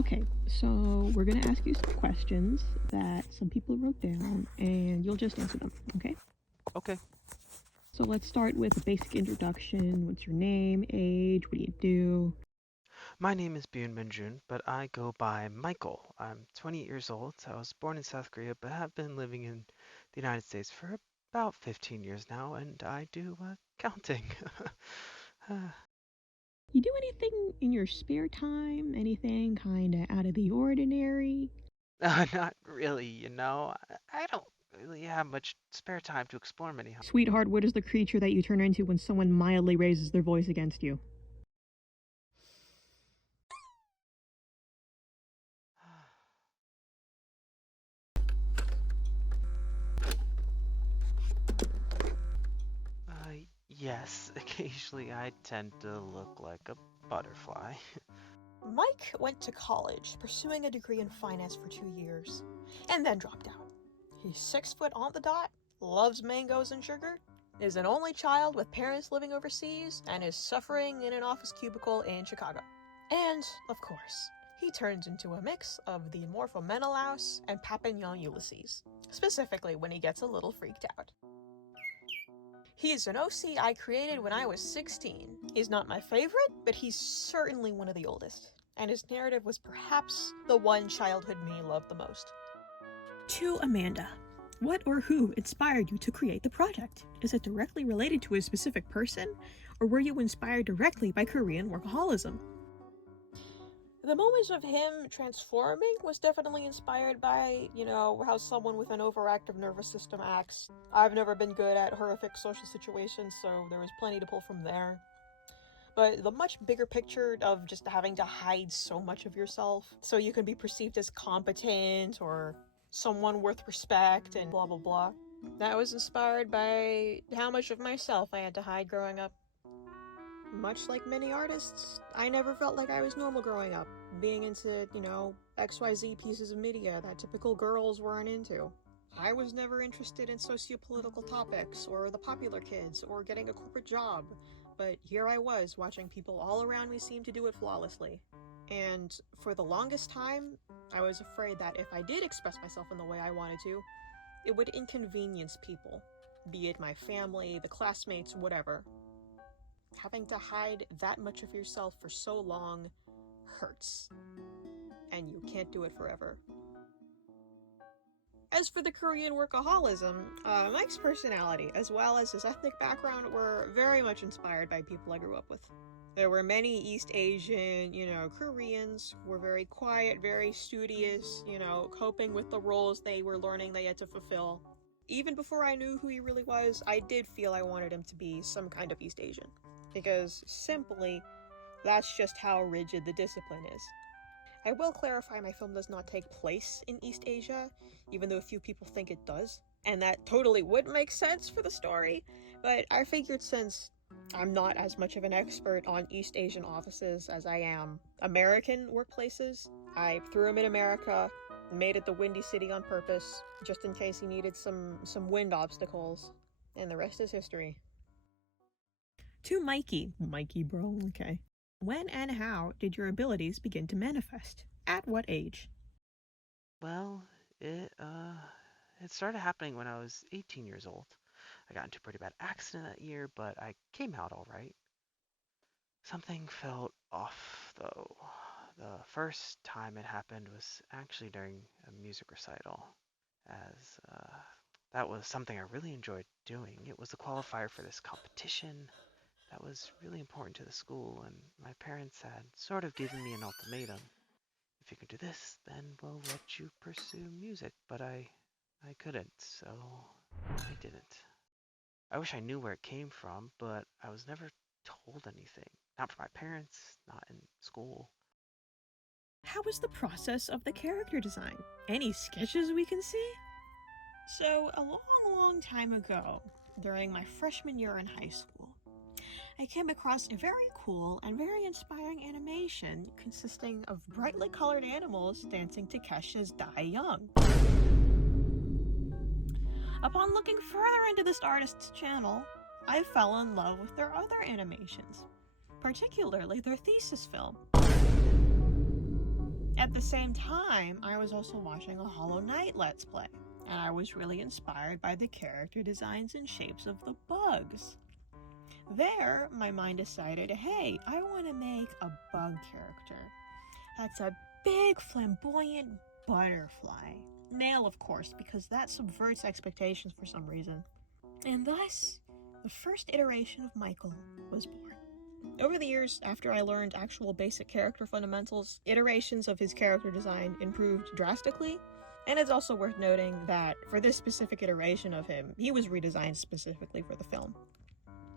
Okay, so we're gonna ask you some questions that some people wrote down, and you'll just answer them, okay? Okay. So let's start with a basic introduction. What's your name, age, what do you do? My name is Byun Minjun, but I go by Michael. I'm 28 years old. I was born in South Korea, but have been living in the United States for about 15 years now, and I do counting. You do anything in your spare time? Anything kinda out of the ordinary? Not really, I don't really have much spare time to explore many Sweetheart, what is the creature that you turn into when someone mildly raises their voice against you? Yes, occasionally I tend to look like a butterfly. Mike went to college, pursuing a degree in finance for 2 years, and then dropped out. He's 6 foot on the dot, loves mangoes and sugar, is an only child with parents living overseas, and is suffering in an office cubicle in Chicago. And, of course, he turns into a mix of the Morphomenelaus and Papillon Ulysses, specifically when he gets a little freaked out. He's an OC I created when I was 16. He's not my favorite, but he's certainly one of the oldest, and his narrative was perhaps the one childhood me loved the most. To Amanda, what or who inspired you to create the project? Is it directly related to a specific person, or were you inspired directly by Korean workaholism? The moments of him transforming was definitely inspired by, how someone with an overactive nervous system acts. I've never been good at horrific social situations, so there was plenty to pull from there. But the much bigger picture of just having to hide so much of yourself so you can be perceived as competent or someone worth respect and blah blah blah, that was inspired by how much of myself I had to hide growing up. Much like many artists, I never felt like I was normal growing up, being into, XYZ pieces of media that typical girls weren't into. I was never interested in socio-political topics, or the popular kids, or getting a corporate job, but here I was, watching people all around me seem to do it flawlessly. And for the longest time, I was afraid that if I did express myself in the way I wanted to, it would inconvenience people, be it my family, the classmates, whatever. Having to hide that much of yourself for so long hurts, and you can't do it forever. As for the Korean workaholism, Mike's personality, as well as his ethnic background, were very much inspired by people I grew up with. There were many East Asian, Koreans who were very quiet, very studious, coping with the roles they were learning they had to fulfill. Even before I knew who he really was, I did feel I wanted him to be some kind of East Asian. Because, simply, that's just how rigid the discipline is. I will clarify my film does not take place in East Asia, even though a few people think it does, and that totally would make sense for the story, but I figured since I'm not as much of an expert on East Asian offices as I am American workplaces, I threw him in America, made it the Windy City on purpose, just in case he needed some wind obstacles, and the rest is history. To Mikey, Bro, okay. when and how did your abilities begin to manifest? At what age? Well, it started happening when I was 18 years old. I got into a pretty bad accident that year, but I came out all right. Something felt off, though. The first time it happened was actually during a music recital, as that was something I really enjoyed doing. It was the qualifier for this competition that was really important to the school, and my parents had sort of given me an ultimatum. If you can do this, then we'll let you pursue music, but I couldn't, so I didn't. I wish I knew where it came from, but I was never told anything. Not from my parents, not in school. How was the process of the character design? Any sketches we can see? So, a long time ago, during my freshman year in high school, I came across a very cool and very inspiring animation consisting of brightly colored animals dancing to Kesha's Die Young. Upon looking further into this artist's channel, I fell in love with their other animations, particularly their thesis film. At the same time, I was also watching a Hollow Knight Let's Play, and I was really inspired by the character designs and shapes of the bugs. There, my mind decided, hey, I want to make a bug character. That's a big, flamboyant butterfly. Male, of course, because that subverts expectations for some reason. And thus, the first iteration of Michael was born. Over the years, after I learned actual basic character fundamentals, iterations of his character design improved drastically, and it's also worth noting that for this specific iteration of him, he was redesigned specifically for the film.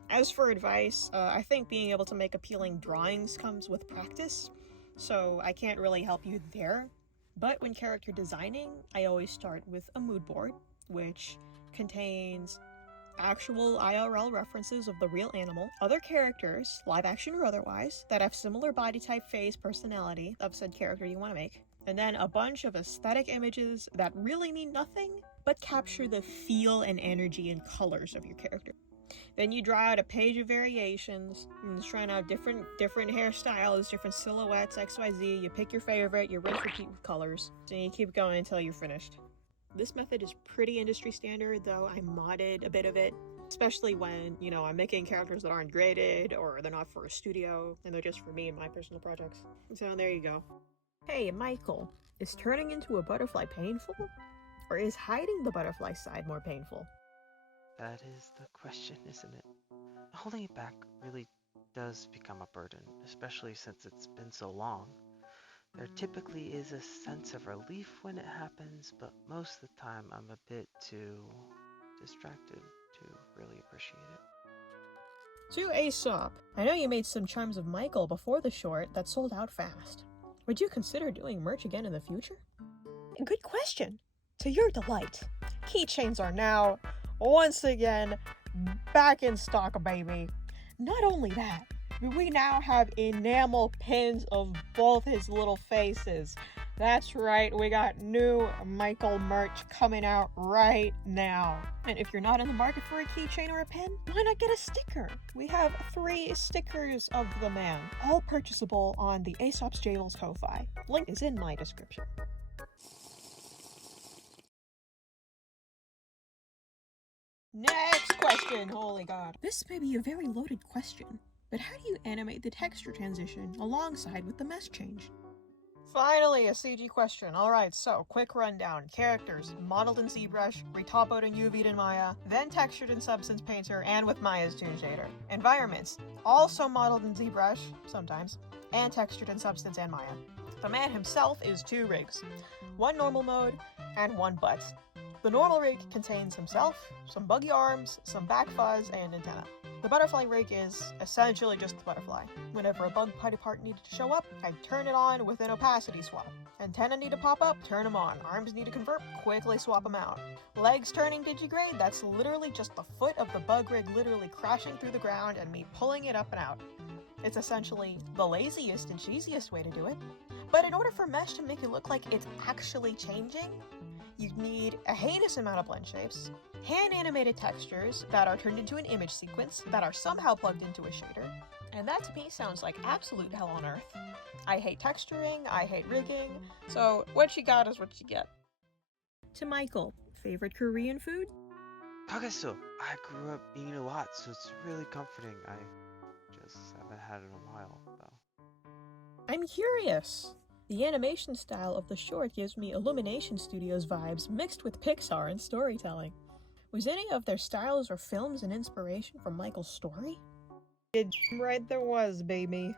As for advice, I think being able to make appealing drawings comes with practice, so I can't really help you there. But when character designing, I always start with a mood board, which contains actual IRL references of the real animal, other characters, live action or otherwise, that have similar body type, face, personality of said character you want to make, and then a bunch of aesthetic images that really mean nothing, but capture the feel and energy and colors of your character. Then you draw out a page of variations, and trying out different hairstyles, different silhouettes, XYZ, you pick your favorite, you rinse repeat with colors, and you keep going until you're finished. This method is pretty industry standard, though I modded a bit of it, especially when, I'm making characters that aren't graded, or they're not for a studio, and they're just for me and my personal projects. So there you go. Hey, Michael, is turning into a butterfly painful? Or is hiding the butterfly side more painful? That is the question, isn't it? Holding it back really does become a burden, especially since it's been so long. There typically is a sense of relief when it happens, but most of the time I'm a bit too distracted to really appreciate it. To Aesop, I know you made some charms of Michael before the short that sold out fast. Would you consider doing merch again in the future? Good question. To your delight, keychains are now, once again, back in stock, baby. Not only that, we now have enamel pins of both his little faces. That's right, we got new Michael merch coming out right now. And if you're not in the market for a keychain or a pin, why not get a sticker? We have 3 stickers of the man, all purchasable on the Aesop's Jaybles Ko-Fi. Link is in my description. Next question, holy god. This may be a very loaded question, but how do you animate the texture transition alongside with the mesh change? Finally, a CG question. Alright, so, quick rundown. Characters, modeled in ZBrush, retopoed and UV'd in Maya, then textured in Substance Painter and with Maya's Toon Shader. Environments, also modeled in ZBrush, sometimes, and textured in Substance and Maya. The man himself is 2 rigs, 1 normal mode, and 1 butt. The normal rig contains himself, some buggy arms, some back fuzz, and antenna. The butterfly rig is essentially just the butterfly. Whenever a bug party part needed to show up, I'd turn it on with an opacity swap. Antenna need to pop up, turn them on. Arms need to convert, quickly swap them out. Legs turning digigrade, that's literally just the foot of the bug rig literally crashing through the ground and me pulling it up and out. It's essentially the laziest and cheesiest way to do it. But in order for mesh to make it look like it's actually changing, you need a heinous amount of blend shapes, hand-animated textures that are turned into an image sequence that are somehow plugged into a shader, and that to me sounds like absolute hell on earth. I hate texturing, I hate rigging, so what you got is what you get. To Michael, favorite Korean food? Kagasu! I grew up eating a lot, so it's really comforting. I just haven't had it in a while, though. I'm curious. The animation style of the short gives me Illumination Studios vibes mixed with Pixar and storytelling. Was any of their styles or films an inspiration from Michael's story? Right, there was, baby.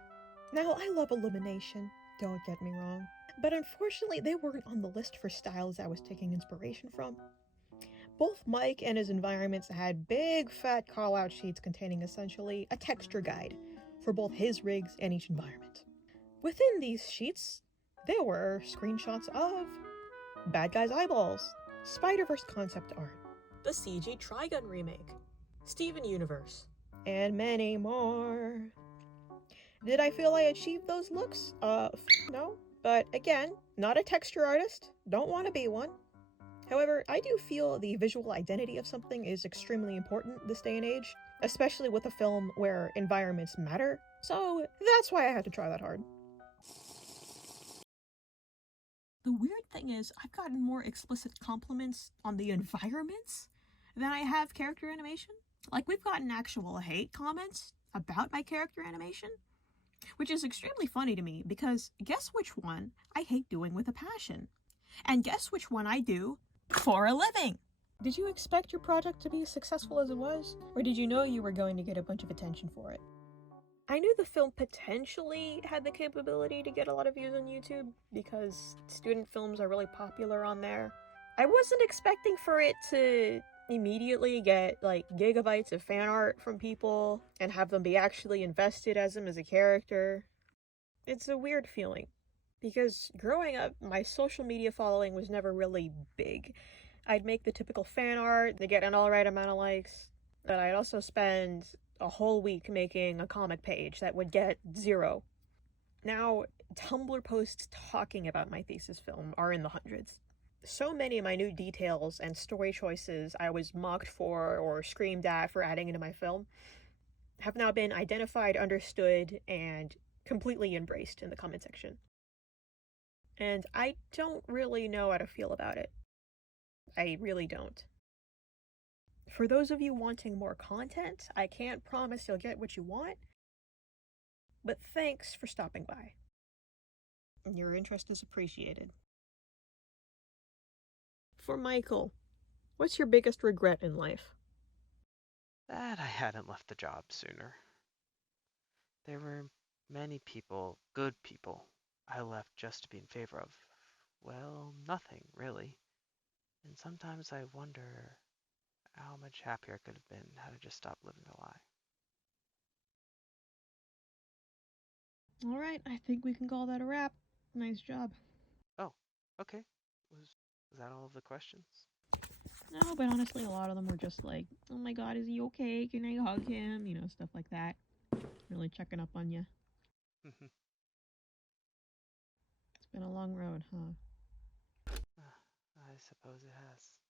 Now, I love Illumination, don't get me wrong, but unfortunately they weren't on the list for styles I was taking inspiration from. Both Mike and his environments had big fat call-out sheets containing essentially a texture guide for both his rigs and each environment. Within these sheets, there were screenshots of Bad Guy's Eyeballs, Spider-Verse concept art, the CG Trigun remake, Steven Universe, and many more. Did I feel I achieved those looks? No. But again, not a texture artist, don't want to be one. However, I do feel the visual identity of something is extremely important this day and age, especially with a film where environments matter, so that's why I had to try that hard. The weird thing is, I've gotten more explicit compliments on the environments than I have character animation. Like, we've gotten actual hate comments about my character animation, which is extremely funny to me because guess which one I hate doing with a passion? And guess which one I do for a living? Did you expect your project to be as successful as it was? Or did you know you were going to get a bunch of attention for it? I knew the film potentially had the capability to get a lot of views on YouTube because student films are really popular on there. I wasn't expecting for it to immediately get like gigabytes of fan art from people and have them be actually invested as him as a character. It's a weird feeling because growing up, my social media following was never really big. I'd make the typical fan art, they get an alright amount of likes, but I'd also spend a whole week making a comic page that would get 0. Now, Tumblr posts talking about my thesis film are in the hundreds. So many minute details and story choices I was mocked for or screamed at for adding into my film have now been identified, understood, and completely embraced in the comment section. And I don't really know how to feel about it. I really don't. For those of you wanting more content, I can't promise you'll get what you want, but thanks for stopping by. Your interest is appreciated. For Michael, what's your biggest regret in life? That I hadn't left the job sooner. There were many people, good people, I left just to be in favor of, well, nothing, really. And sometimes I wonder how much happier I could have been had I just stopped living a lie. All right, I think we can call that a wrap. Nice job. Oh, okay. Was that all of the questions? No, but honestly, a lot of them were just like, oh my god, is he okay? Can I hug him? You know, stuff like that. Really checking up on you. It's been a long road, huh? I suppose it has.